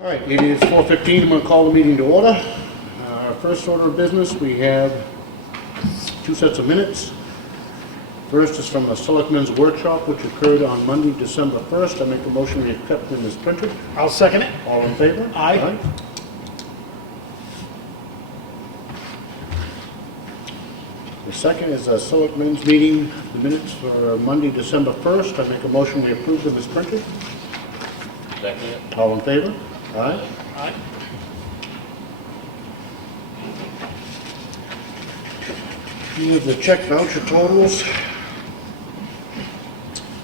All right, it is 4:15. I'm going to call the meeting to order. Our first order of business, we have two sets of minutes. First is from the Selectmen's Workshop, which occurred on Monday, December 1st. I make a motion to accept them as printed. I'll second it. All in favor? Aye. The second is a Selectmen's meeting, the minutes for Monday, December 1st. I make a motion to approve them as printed. Second it. All in favor? Aye. Aye. We have the check voucher totals.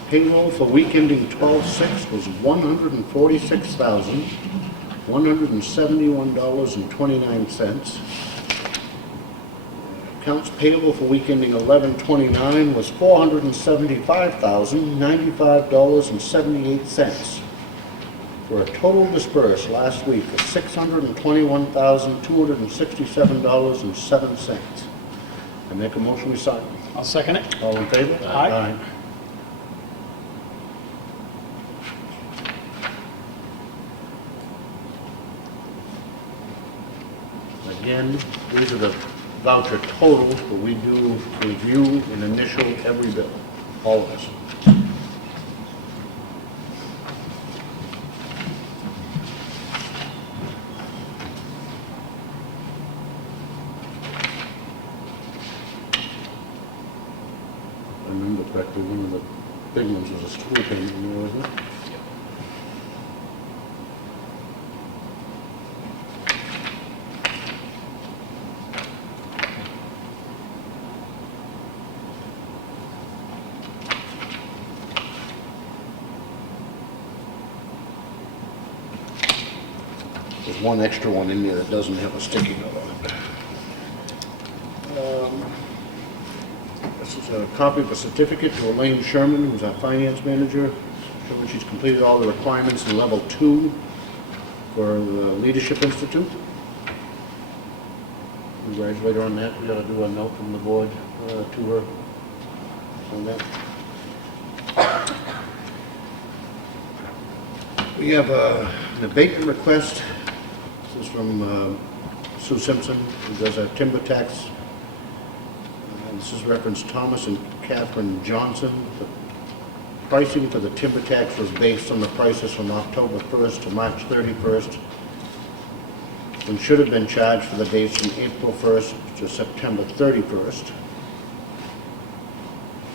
Payroll for week ending 12/6 was $146,171.29. Accounts payable for week ending 11/29 was $475,095.78. For a total dispersed last week of $621,267.07. I make a motion we sign. I'll second it. All in favor? Aye. Again, these are the voucher totals, but we do review and initial every bill, all of us. If I remember correctly, one of the big ones was a school payment, wasn't it? There's one extra one in there that doesn't have a sticky note on it. This is a copy of a certificate to Elaine Sherman, who's our finance manager, showing she's completed all the requirements in level 2 for the Leadership Institute. Congratulate her on that. We ought to do a note from the board to her on that. We have an abatement request. This is from Sue Simpson, who does our timber tax. This is referenced Thomas and Catherine Johnson. The pricing for the timber tax was based on the prices from October 1st to March 31st, and should have been charged for the dates from April 1st to September 31st,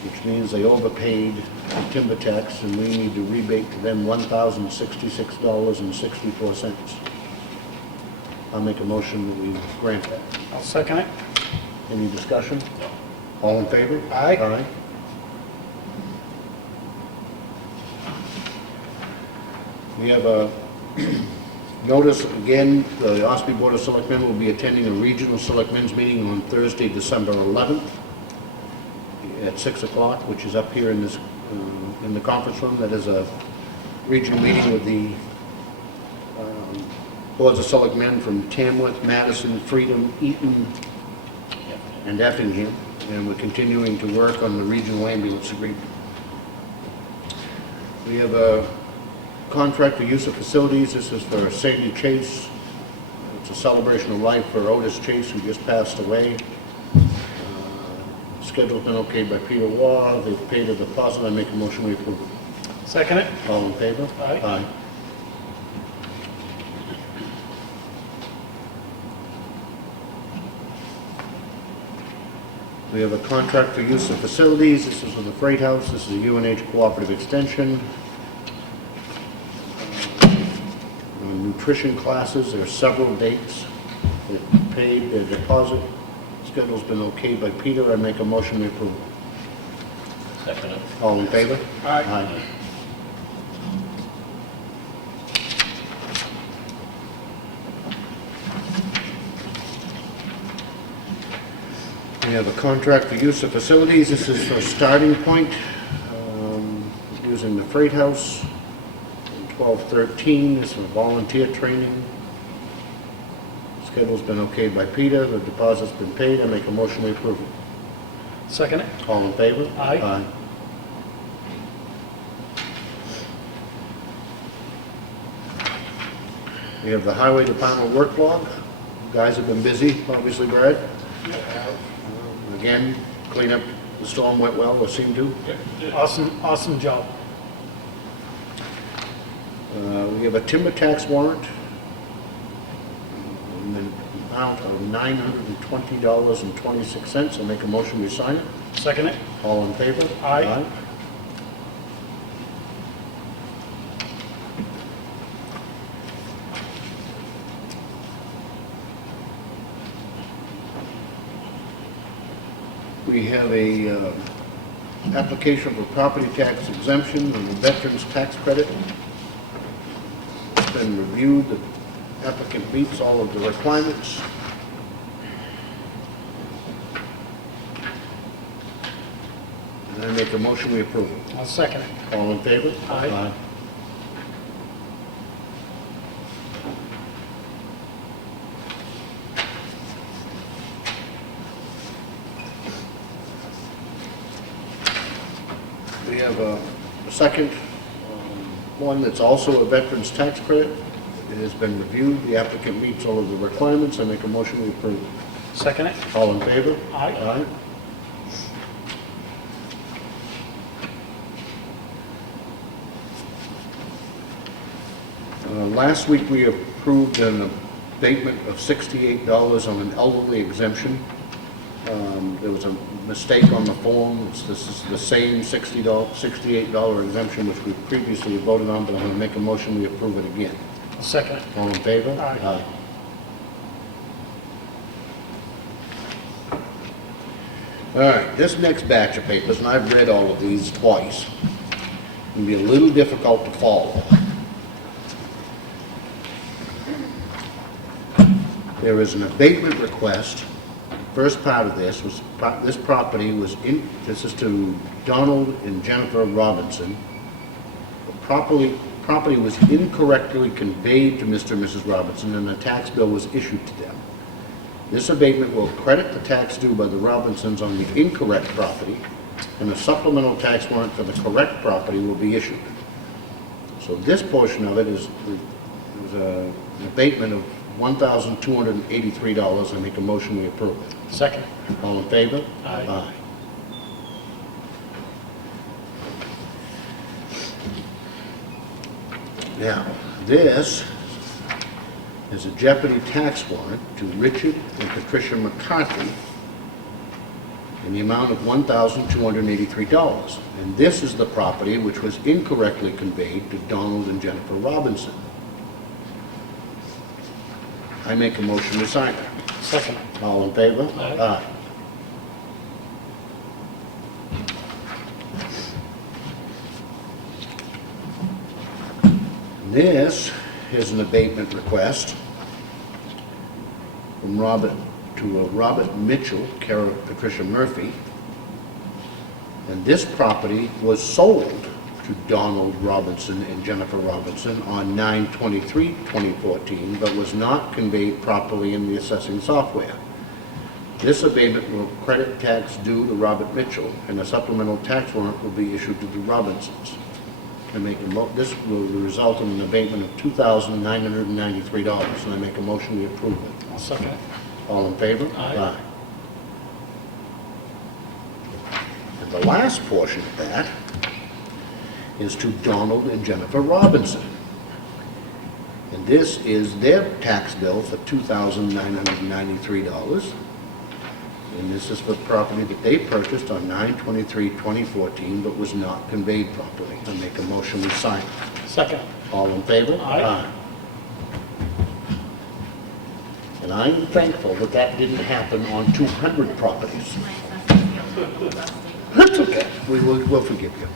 which means they overpaid the timber tax, and we need to rebate to them $1,066.64. I'll make a motion that we grant that. I'll second it. Any discussion? All in favor? Aye. Aye. We have a notice, again, the Ossipee Board of Selectmen will be attending a regional selectmen's meeting on Thursday, December 11th at 6 o'clock, which is up here in this, in the conference room. That is a regional meeting with the Boards of Selectmen from Tamworth, Madison, Freedom, Eaton, and Effingham, and we're continuing to work on the regional ambulance agreement. We have a contract for use of facilities. This is for Sadie Chase. It's a celebration of life for Otis Chase, who just passed away. Schedule's been okayed by Peter Waugh. They've paid a deposit. I make a motion we approve it. Second it. All in favor? Aye. Aye. We have a contract for use of facilities. This is for the Freight House. This is a UNH cooperative extension. Nutrition classes, there are several dates. They paid their deposit. Schedule's been okayed by Peter. I make a motion to approve. Second it. All in favor? Aye. We have a contract for use of facilities. This is for Starting Point, using the Freight House. 12/13 is for volunteer training. Schedule's been okayed by Peter. The deposit's been paid. I make a motion to approve it. Second it. All in favor? Aye. We have the Highway Department work log. You guys have been busy, obviously, Brad. Again, cleanup, the storm went well, or seemed to. Awesome job. We have a timber tax warrant in the amount of $920.26. I'll make a motion, we sign it. Second it. All in favor? Aye. We have a application for property tax exemption and the veterans tax credit. It's been reviewed, the applicant meets all of the requirements. And I make a motion, we approve it. I'll second it. All in favor? Aye. We have a second one that's also a veteran's tax credit. It has been reviewed, the applicant meets all of the requirements. I make a motion, we approve it. Second it. All in favor? Aye. Aye. Last week, we approved an abatement of $68 on an elderly exemption. There was a mistake on the form. This is the same $68 exemption which we previously voted on, but I'm going to make a motion, we approve it again. I'll second it. All in favor? Aye. All right, this next batch of papers, and I've read all of these twice, can be a little difficult to follow. There is an abatement request. First part of this was, this property was in, this is to Donald and Jennifer Robinson. The property was incorrectly conveyed to Mr. and Mrs. Robinson, and a tax bill was issued to them. This abatement will credit the tax due by the Robinsons on the incorrect property, and a supplemental tax warrant for the correct property will be issued. So this portion of it is an abatement of $1,283. I make a motion, we approve it. Second. All in favor? Aye. Now, this is a jeopardy tax warrant to Richard and Patricia McCarthy in the amount of $1,283. And this is the property which was incorrectly conveyed to Donald and Jennifer Robinson. I make a motion to sign it. Second. All in favor? Aye. This is an abatement request from Robert Mitchell, care of Patricia Murphy. And this property was sold to Donald Robinson and Jennifer Robinson on 9/23/2014, but was not conveyed properly in the assessing software. This abatement will credit tax due to Robert Mitchell, and a supplemental tax warrant will be issued to the Robinsons. This will result in an abatement of $2,993, and I make a motion we approve it. I'll second it. All in favor? Aye. And the last portion of that is to Donald and Jennifer Robinson. And this is their tax bill for $2,993. And this is for property that they purchased on 9/23/2014, but was not conveyed properly. I make a motion we sign it. Second. All in favor? Aye. And I'm thankful that that didn't happen on 200 properties. That's okay. We'll forgive you.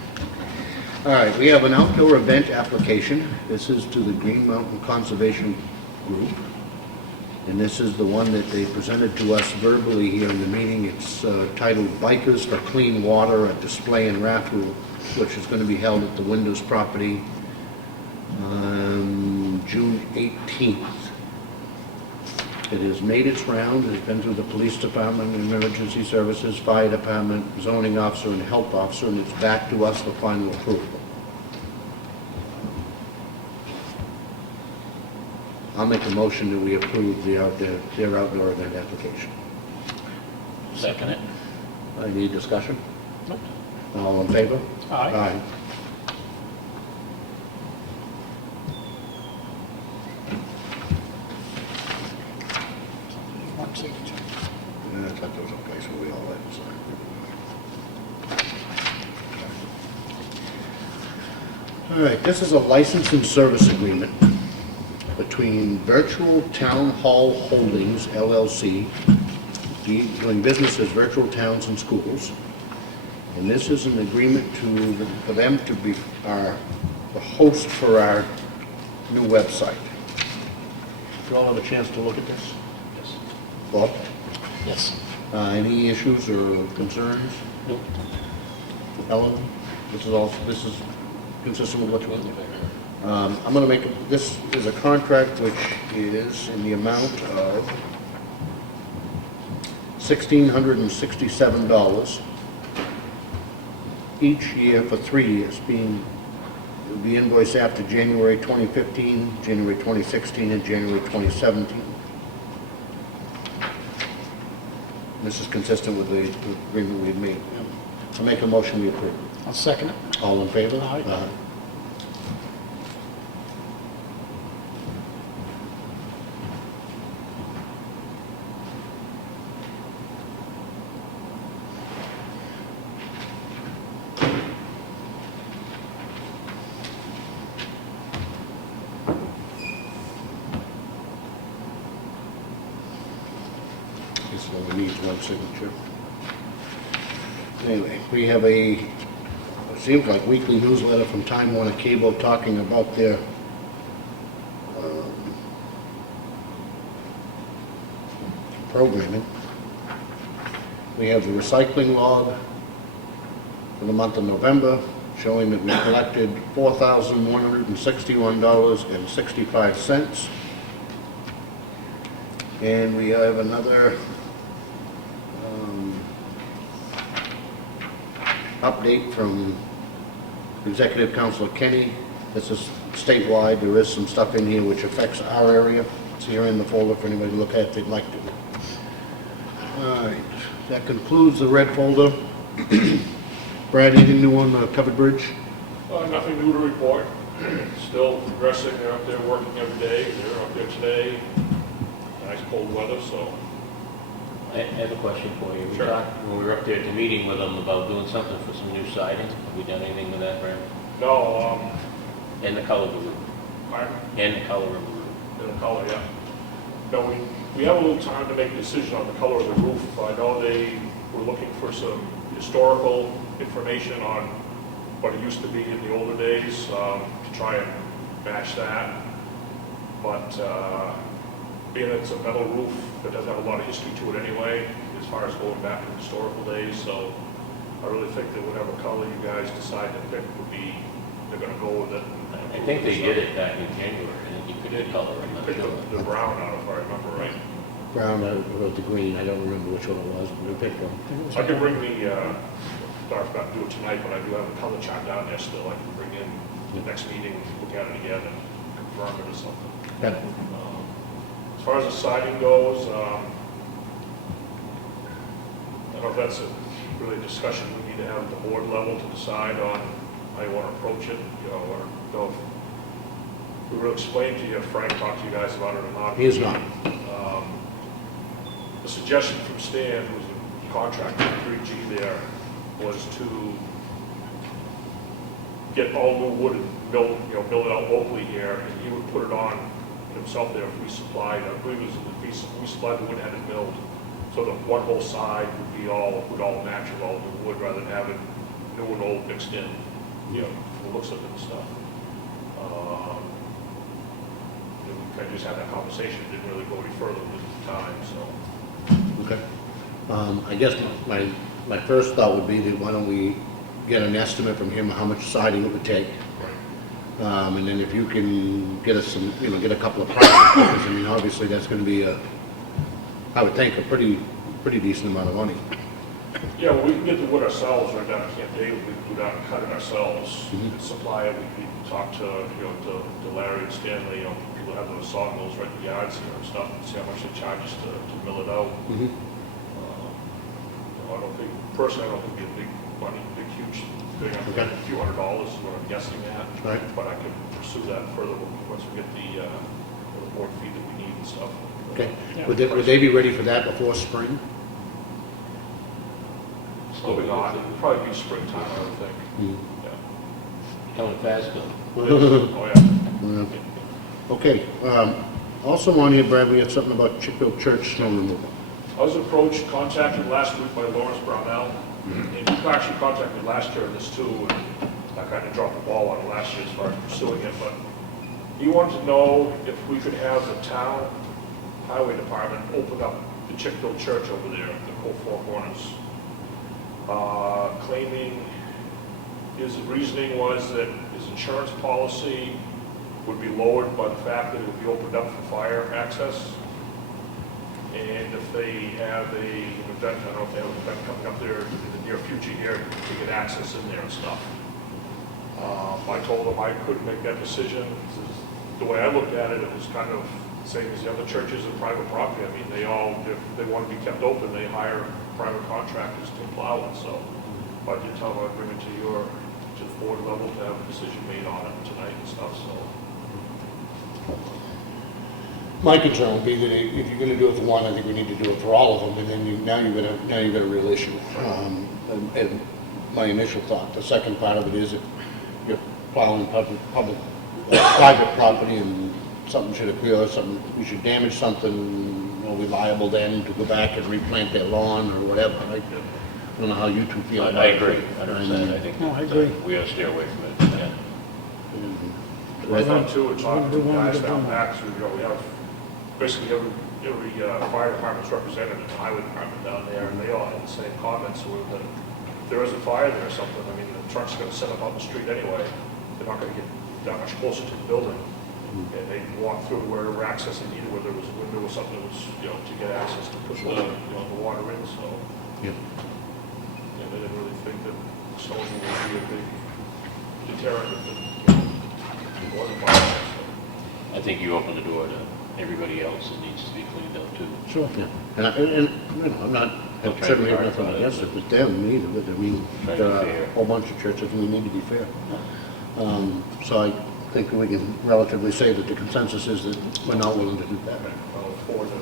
All right, we have an outdoor event application. This is to the Green Mountain Conservation Group. And this is the one that they presented to us verbally here in the meeting. It's titled Bikers for Clean Water, a display and raffle, which is going to be held at the Windows property on June 18th. It has made its round. It has been through the police department, emergency services, fire department, zoning officer, and health officer, and it's back to us for final approval. I'll make a motion that we approve their outdoor event application. Second it. Any discussion? Nope. All in favor? Aye. One signature. Yeah, I thought that was okay, so we all had to sign. All right, this is a license and service agreement between Virtual Town Hall Holdings LLC, doing business as Virtual Towns and Schools. And this is an agreement for them to be the host for our new website. You all have a chance to look at this? Yes. Bob? Yes. Any issues or concerns? Nope. Ellen? This is consistent with what you want? I'm going to make, this is a contract which is in the amount of $1,667 each year for 3 years, it'll be invoiced after January 2015, January 2016, and January 2017. This is consistent with the agreement we've made. I'll make a motion we approve. I'll second it. All in favor? Aye. This one needs one signature. Anyway, we have it seems like weekly newsletter from Time Warner Cable talking about their programming. We have the recycling log for the month of November, showing that we collected $4,161.65. And we have another update from Executive Councilor Kenny. This is statewide. There is some stuff in here which affects our area. It's here in the folder for anybody to look at if they'd like to. All right, that concludes the red folder. Brad, anything new on the covered bridge? Nothing new to report. Still progressing. They're up there working every day. They're up there today. Nice cold weather, so. I have a question for you. We Sure. talked, when we were up there at the meeting with them about doing something for some new siding. Have we done anything with that, Brad? No, And the color of the roof. pardon? And the color of the roof. The color, yeah. No, we have a little time to make a decision on the color of the roof. I know they were looking for some historical information on what it used to be in the older days, to try and match that. But, being it's a metal roof, it doesn't have a lot of history to it anyway, as far as going back to historical days, so I really think that whatever color you guys decide to pick would be, they're gonna go with it. I think they did it back in January. I think you picked the color. I'm not Pick sure. the brown out, if I remember right. Brown, I wrote the green. I don't remember which one it was, but we picked one. I can bring the, I forgot to do it tonight, but I do have a color chart down there still. I can bring in the next meeting, look at it again and confirm it or something. Yeah. As far as the siding goes, I don't know if that's really a discussion we need to have at the board level to decide on how you want to approach it, or if we will explain to you, if Frank talked to you guys about it or not. He is not. The suggestion from Stan, who's the contractor at 3G there, was to get all new wood and build it out locally here, and he would put it on himself there if we supplied, I believe it was if we supplied the wood had it milled, so that one whole side would all match with all new wood rather than having new and old mixed in, from the looks of it and stuff. I just had that conversation, didn't really go any further with the time, so. Okay. I guess my first thought would be that why don't we get an estimate from him how much siding it would take? And then if you can get us some, get a couple of prices, I mean, obviously that's going to be I would think, a pretty decent amount of money. Yeah, well, we can get the wood ourselves right down at Camp David, we can go down and cut it ourselves, Mhm. and supply it, we can talk to, to Larry and Stanley, people that have those sawmills right in the yards here and stuff, and see how much they charge us to mill it out. Mhm. I don't think, personally, I don't think it'd be a big money, big, huge thing, I think Okay. a few $100s is what I'm guessing at. Right. But I can pursue that further once we get the board feed that we need and stuff. Okay. Yeah. Would they be ready for that before spring? Probably not, it'd probably be springtime, I would think, Mm. yeah. Coming fast, though. Oh, yeah. Yeah. Okay, also on here, Brad, we had something about Chickville Church snow removal. I was approached, contacted last week by Lawrence Brownell, and he actually contacted me last year on this too, and I kind of dropped the ball on it last year as far as pursuing it, but he wanted to know if we could have the town highway department open up the Chickville Church over there, the Four Corners, claiming his reasoning was that his insurance policy would be lowered by the fact that it would be opened up for fire access. And if they have an event, I don't know if they have an event coming up there in the near future here, to get access in there and stuff. I told them I couldn't make that decision. The way I looked at it, it was kind of the same as the other churches and private property. I mean, if they want to be kept open, they hire private contractors to plow it, so. I did tell them I'd bring it to the board level to have a decision made on it tonight and stuff, so. My concern would be that if you're gonna do it for one, I think we need to do it for all of them, and then now you've got a real issue. And my initial thought, the second part of it is if you're plowing private property and something should occur, you should damage something, are we liable then to go back and replant their lawn or whatever, right? I don't know how you two feel about I it. agree, 100%. I think No, I agree. we gotta steer away from it, yeah. I thought too, and talking to We wanna guys get down them. back, so, we have basically every fire department's represented in the highway department down there, and they all had the same comments, so that if there is a fire there or something, I mean, the truck's gonna set up on the street anyway, they're not gonna get that much closer to the building, and they walk through wherever access they needed, whether it was a window or something that was, to get access to push the water in, so. Yeah. And they didn't really think that snow would be a big deterrent if it wasn't fire, so. I think you open the door to everybody else that needs to be cleaned up too. Sure. Yeah, and I'm not, Don't try to certainly be have hard nothing about it, against it but- with them either, but I mean, Try to there be are fair. a whole bunch of churches and we need to be fair. So I think we can relatively say that the consensus is that we're not willing to do that. I'll forward that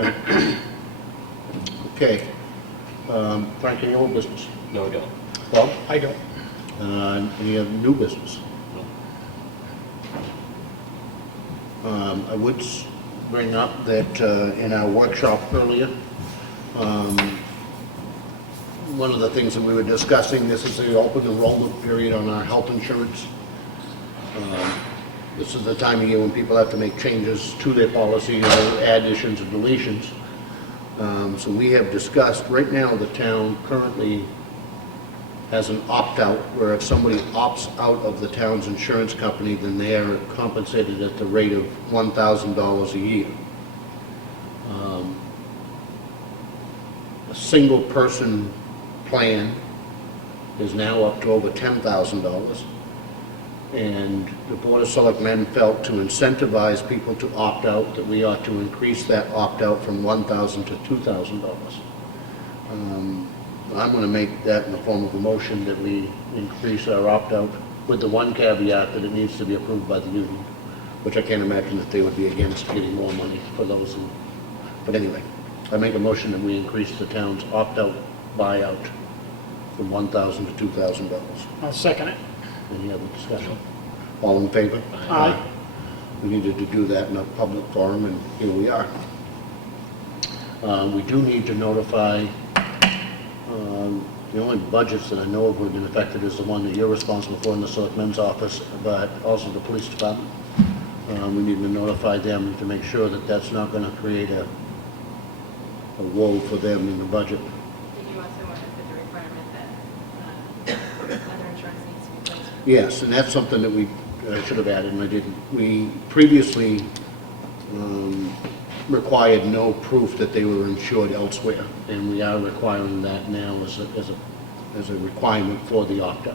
over to. Okay. Frank, any old business? No, we don't. Bob? I don't. Any other new business? I would bring up that in our workshop earlier, one of the things that we were discussing, this is the open enrollment period on our health insurance. This is the time of year when people have to make changes to their policy, additions and deletions. So we have discussed, right now the town currently has an opt-out, where if somebody opts out of the town's insurance company, then they are compensated at the rate of $1,000 a year. A single-person plan is now up to over $10,000. And the Board of Selectmen felt to incentivize people to opt out, that we ought to increase that opt-out from $1,000 to $2,000. I'm going to make that in the form of a motion that we increase our opt-out with the one caveat that it needs to be approved by the union, which I can't imagine that they would be against getting more money for those who, but anyway, I make a motion that we increase the town's opt-out buyout from $1,000 to $2,000. I'll second it. Any other discussion? All in favor? Aye. We needed to do that in a public forum, and here we are. We do need to notify, the only budgets that I know of have been affected is the one that you're responsible for in the Selectmen's office, but also the police department. We need to notify them to make sure that that's not going to create a woe for them in the budget. Did you also want to put the requirement that other insurance needs to be placed? Yes, and that's something that we should have added, and I didn't. We previously required no proof that they were insured elsewhere, and we are requiring that now as a requirement for the opt-out,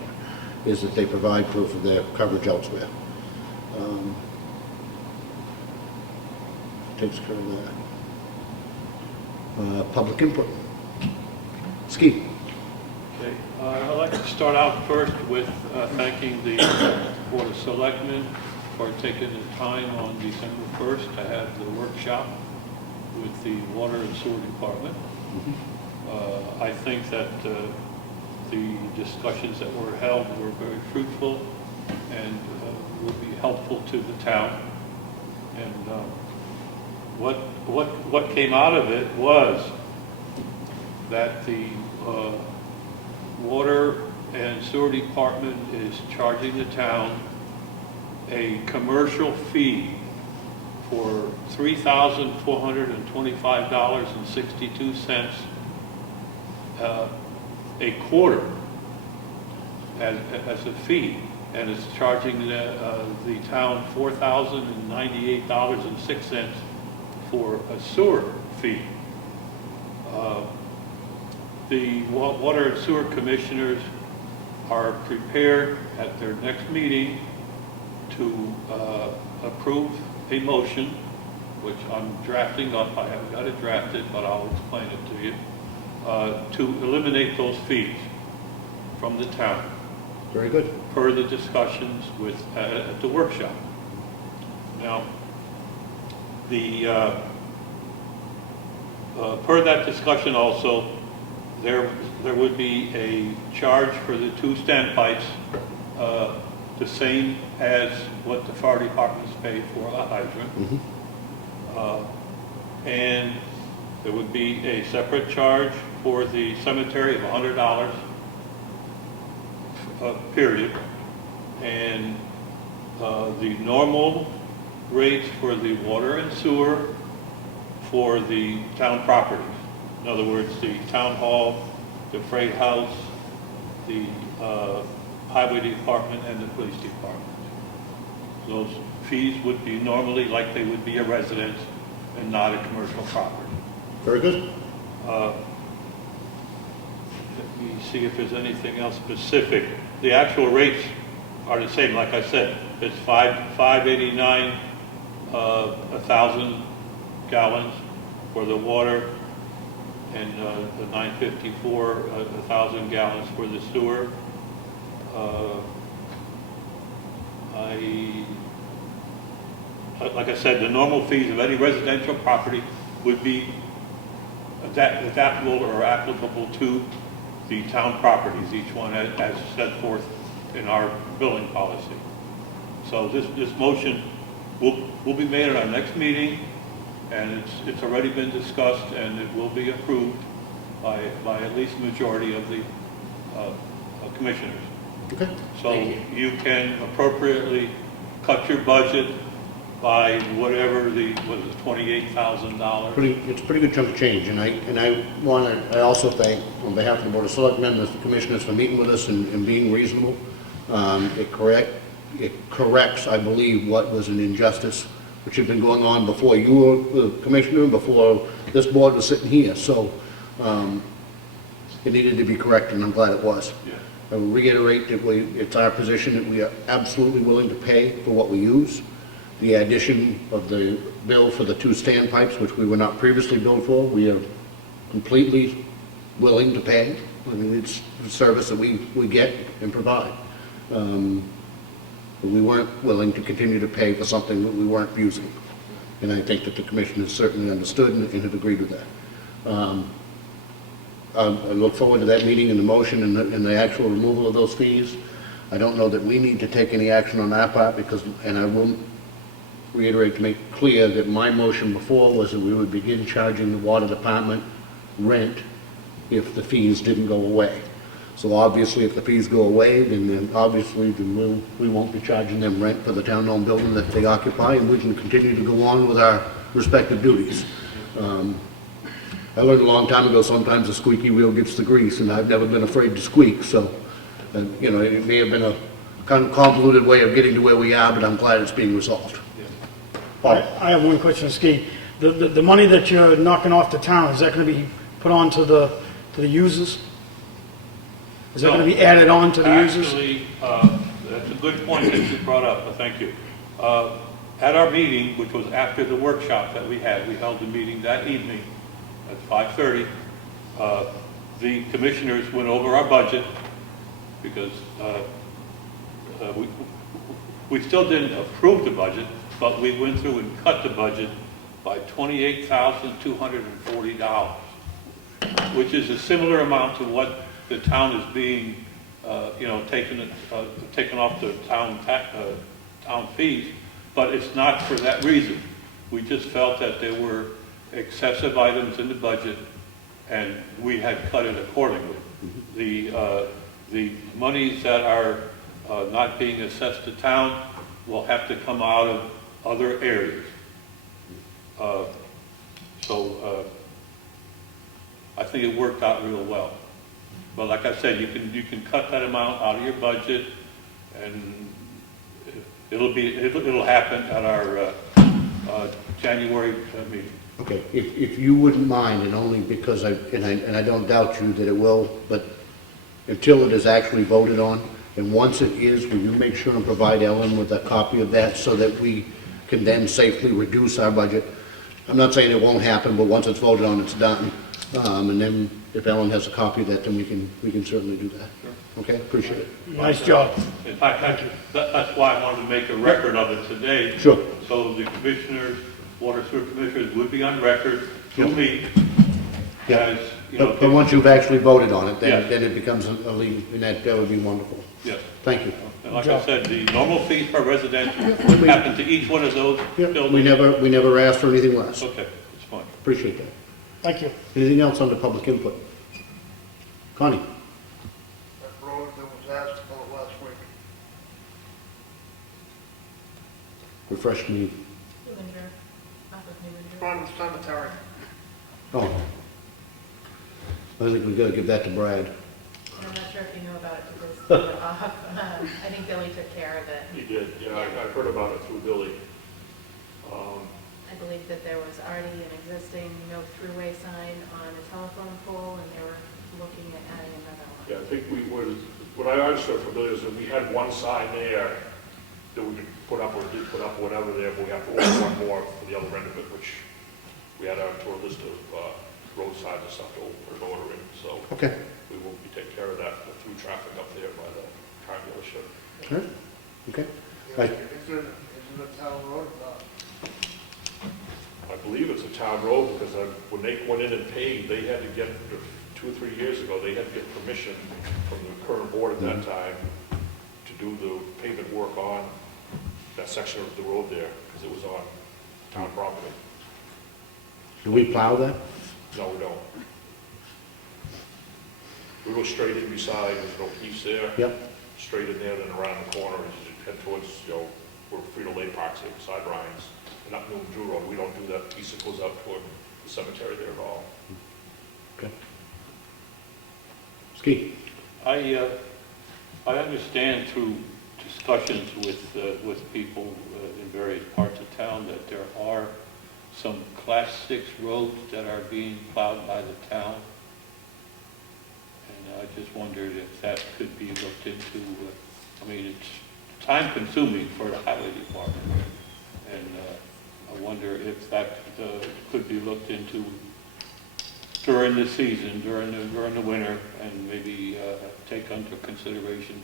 is that they provide proof of their coverage elsewhere. Takes care of that. Public input. Ski. Okay, I'd like to start out first with thanking the Board of Selectmen for taking the time on December 1st to have the workshop with the Water and Sewer Department. I think that the discussions that were held were very fruitful and will be helpful to the town. And what came out of it was that the Water and Sewer Department is charging the town a commercial fee for $3,425.62 a quarter as a fee, and it's charging the town $4,098.06 for a sewer fee. The Water and Sewer Commissioners are prepared at their next meeting to approve a motion, which I'm drafting up. I haven't got it drafted, but I'll explain it to you, to eliminate those fees from the town. Very good. Per the discussions with at the workshop. Now, the per that discussion also, there would be a charge for the 2 standpipes, the same as what the fire departments pay for a hydrant. And there would be a separate charge for the cemetery of $100, period. And the normal rates for the water and sewer for the town properties. In other words, the town hall, the freight house, the highway department, and the police department. Those fees would be normally like they would be a residence and not a commercial property. Very good. Let me see if there's anything else specific. The actual rates are the same. Like I said, it's $5.89 1,000 gallons for the water, and the $9.54 1,000 gallons for the sewer. Like I said, the normal fees of any residential property would be adaptable or applicable to the town properties, each one as set forth in our billing policy. So this motion will be made at our next meeting, and it's already been discussed, and it will be approved by at least a majority of the commissioners. Okay. So you can appropriately cut your budget by whatever was it, $28,000? It's a pretty good chunk of change, and I also thank, on behalf of the Board of Selectmen, the commissioners for meeting with us and being reasonable. It corrects, I believe, what was an injustice, which had been going on before you were the commissioner, before this board was sitting here. So it needed to be corrected, and I'm glad it was. Yeah. I will reiterate that it's our position that we are absolutely willing to pay for what we use. The addition of the bill for the 2 standpipes, which we were not previously billed for, we are completely willing to pay. I mean, it's a service that we get and provide. But we weren't willing to continue to pay for something that we weren't using. And I think that the commission has certainly understood and have agreed with that. I look forward to that meeting and the motion and the actual removal of those fees. I don't know that we need to take any action on that part and I will reiterate to make clear that my motion before was that we would begin charging the water department rent if the fees didn't go away. So obviously, if the fees go away, then obviously we won't be charging them rent for the town-owned building that they occupy, and we can continue to go on with our respective duties. I learned a long time ago, sometimes the squeaky wheel gets the grease, and I've never been afraid to squeak. So, you know, it may have been a kind of convoluted way of getting to where we are, but I'm glad it's being resolved. Paul. I have one question, Ski. The money that you're knocking off the town, is that gonna be put on to the users? Is that gonna be added on to the users? Actually, that's a good point that you brought up, thank you. At our meeting, which was after the workshop that we held a meeting that evening at 5:30. The commissioners went over our budget because we still didn't approve the budget, but we went through and cut the budget by $28,240, which is a similar amount to what the town is being, taken off the town fees, but it's not for that reason. We just felt that there were excessive items in the budget, and we had cut it accordingly. The monies that are not being assessed to town will have to come out of other areas. I think it worked out real well. But like I said, you can cut that amount out of your budget, and it'll happen at our January meeting. Okay, if you wouldn't mind, and only because I don't doubt you that it will, but until it is actually voted on, and once it is, will you make sure and provide Ellen with a copy of that so that we can then safely reduce our budget? I'm not saying it won't happen, but once it's voted on, it's done. And then if Ellen has a copy of that, then we can certainly do that. Okay, appreciate it. Nice job. In fact, that's why I wanted to make a record of it today. Sure. So the commissioners, water sewer commissioners would be on record to me Yeah. as, you know. But once you've actually voted on it, Yeah. then it becomes a lien, and that would be wonderful. Yes. Thank you. And like I said, the normal fees per residential would happen to each one of those Yeah, buildings. we never asked for anything less. Okay, it's fine. Appreciate that. Thank you. Anything else under public input? Connie? That road that was asked about last week. Refresh me. Newlander, off of Newlander. Front of the cemetery. Oh. I think we gotta give that to Brad. And I'm not sure if you know about it because they were off. I think Billy took care of it. He did, yeah, I heard about it through Billy. I believe that there was already an existing no throughway sign on a telephone pole, and they were looking at adding another one. Yeah, I think what I understood from Billy is that we had one sign there that we could put up or did put up, whatever there, but we have to order one more for the other end of it, which we had our tour list of road signs and stuff to put an order in, so Okay. we will be taking care of that for through traffic up there by the car dealership. All right. Okay. Is it a town road or not? I believe it's a town road because when they went in and paid, they had to get, 2 or 3 years ago, they had to get permission from the current board at that time to do the pavement work on that section of the road there because it was on town property. Do we plow that? No, we don't. We go straight in beside, there's no piece there. Yep. Straight in there, then around the corner as you head towards, where Frito-Lay Park's here, beside Ryan's. And up New Drew Road, we don't do that piece that goes up toward the cemetery there at all. Okay. Ski? I understand through discussions with people in various parts of town that there are some Class 6 roads that are being plowed by the town. And I just wondered if that could be looked into. It's time consuming for the highway department. And I wonder if that could be looked into during the season, during the winter, and maybe take under consideration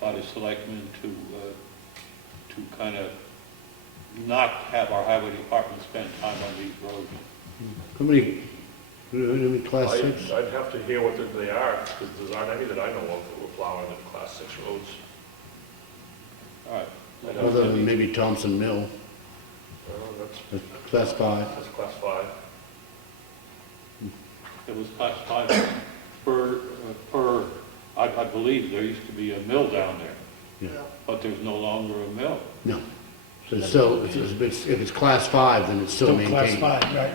by the selectmen to kind of not have our highway department spend time on these roads. How many class 6? I'd have to hear what they are, because there aren't any that I know of that were plowing the Class 6 roads. All right. Other than maybe Thompson Mill, That's class 5. that's Class 5. It was classified per, I believe there used to be a mill down there, Yeah. but there's no longer a mill. No. So it's still, if it's class 5, then it's still Still class maintained. 5, right.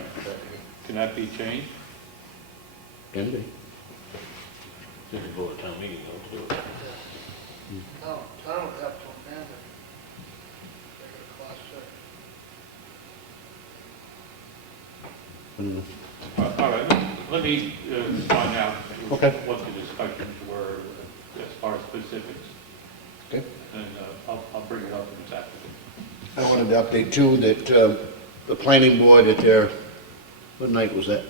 Can that be changed? Can be. This is for a town meeting though, too. No, town would have to amend it. Make it a class 6. All right, let me find out Okay. what the discussions were as far as specifics, Okay. and I'll bring it up this afternoon. I wanted to update too that the planning board at their, what night was that?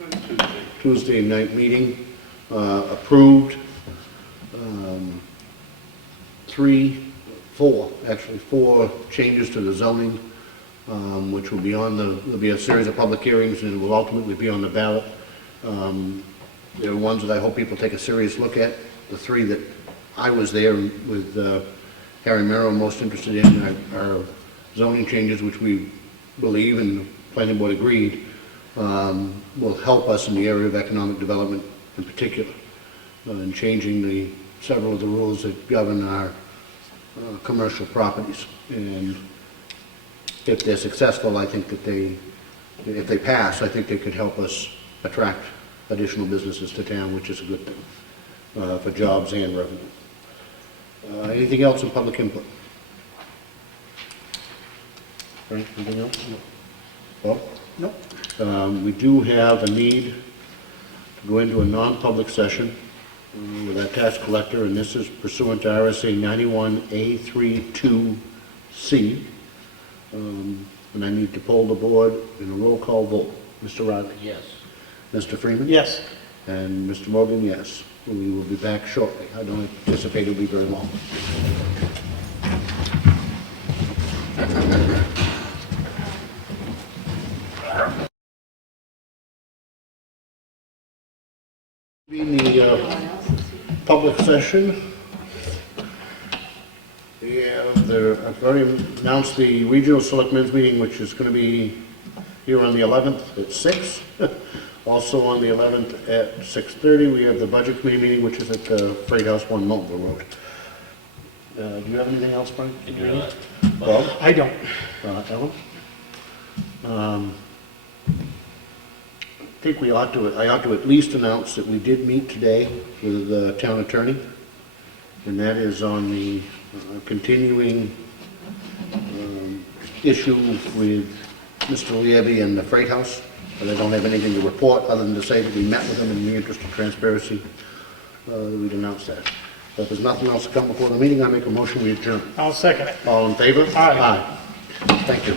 Tuesday. Tuesday night meeting, approved four changes to the zoning, which will be on the, there'll be a series of public hearings and will ultimately be on the ballot. There are ones that I hope people take a serious look at. The three that I was there with Harry Merrill most interested in are zoning changes, which we believe, and the planning board agreed, will help us in the area of economic development in particular, in changing several of the rules that govern our commercial properties. And if they're successful, I think that if they pass, I think they could help us attract additional businesses to town, which is a good thing for jobs and revenue. Anything else in public input? Right, anything else? Well, Nope. we do have a need to go into a non-public session with our tax collector, and this is pursuant to RSA 91A32C. And I need to poll the board in a roll call vote. Mr. Riley? Yes. Mr. Freeman? Yes. And Mr. Morgan, yes. We will be back shortly. I don't anticipate it'll be very long. In the public session, I've already announced the regional selectmen's meeting, which is going to be here on the 11th at 6. Also on the 11th at 6:30, we have the budget committee meeting, which is at the Freight House 1 Montville Road. Do you have anything else, Brian? Did you know that? Well, I don't. Ellen? I think I ought to at least announce that we did meet today with the town attorney, and that is on the continuing issue with Mr. Liebby and the Freight House. But I don't have anything to report other than to say that we met with him in the interest of transparency. We'd announce that. So if there's nothing else to come before the meeting, I make a motion we adjourn. I'll second it. All in favor? Aye. Aye. Thank you.